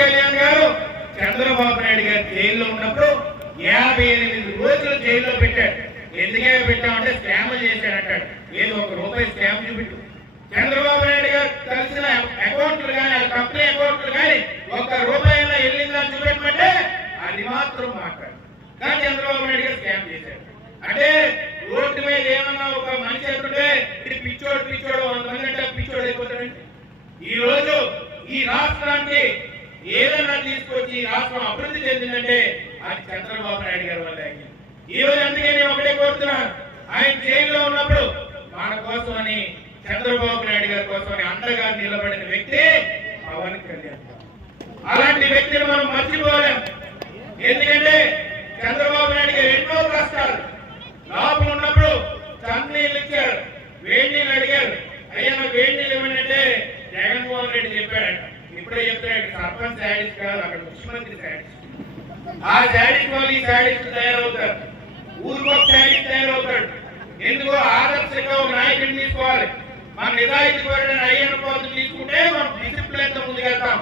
కళ్యాణ్ గారు చంద్రబాబు నాయుడు గారు జైల్లో ఉన్నప్పుడు 58 రోజులు జైల్లో పెట్టాడు. ఎందుకే పెట్టామంటే స్కామ్ చేశాడంటాడు. ఏదో ₹1 స్కామ్ చూపించు. చంద్రబాబు నాయుడు గారు కలిసిన అకౌంట్లు కానీ కంపెనీ అకౌంట్లు కానీ ₹1 అయినా వెళ్ళిందని చూపెట్టమంటే అది మాత్రం మాట్లాడు. కానీ చంద్రబాబు నాయుడు గారు స్కామ్ చేశాడు. అంటే రోడ్డు మీద ఏమన్నా ఒక మనిషి ఎత్తుంటే ఇది పిచ్చోడు 100 మంది అంటే పిచ్చోడు అయిపోతాడండి. ఈ రోజు ఈ రాష్ట్రానికి ఏదైనా తీసుకొచ్చి ఈ రాష్ట్రం అభివృద్ధి చెందిందంటే అది చంద్రబాబు నాయుడు గారి వల్ల అయింది. ఈ రోజు అందుకే నేను ఒకటే కోరుతున్నాను, ఆయన జైల్లో ఉన్నప్పుడు మన కోసమని చంద్రబాబు నాయుడు గారి కోసమని అండగా నిలబడిన వ్యక్తి పవన్ కళ్యాణ్. అలాంటి వ్యక్తిని మనం మర్చిపోలేం. ఎందుకంటే చంద్రబాబు నాయుడు గారు ఎన్నో కష్టాలు లోపల ఉన్నప్పుడు చన్నీళ్ళు ఇచ్చారు, వేడి నీళ్ళు అడిగారు. అయ్యా నాకు వేడి నీళ్ళు ఇవ్వండి. జగన్మోహన్ రెడ్డి చెప్పాడంట, ఇప్పుడే చెప్తాడు సర్పంచ్ శాడిస్ట్ కాదు, అక్కడ ముఖ్యమంత్రి శాడిస్ట్. ఆ శాడిస్ట్ వాళ్ళు ఈ శాడిస్ట్ తయారవుతారు, ఊరికొక శాడిస్ట్ తయారవుతాడు. ఎందుకో ఆదర్శంగా ఒక నాయకుడిని తీసుకోవాలి. మన నిజాయితీ పడిన అయ్యన్న కోసం తీసుకుంటే మనం డిసిప్లిన్ తో ముందుకెళ్తాం.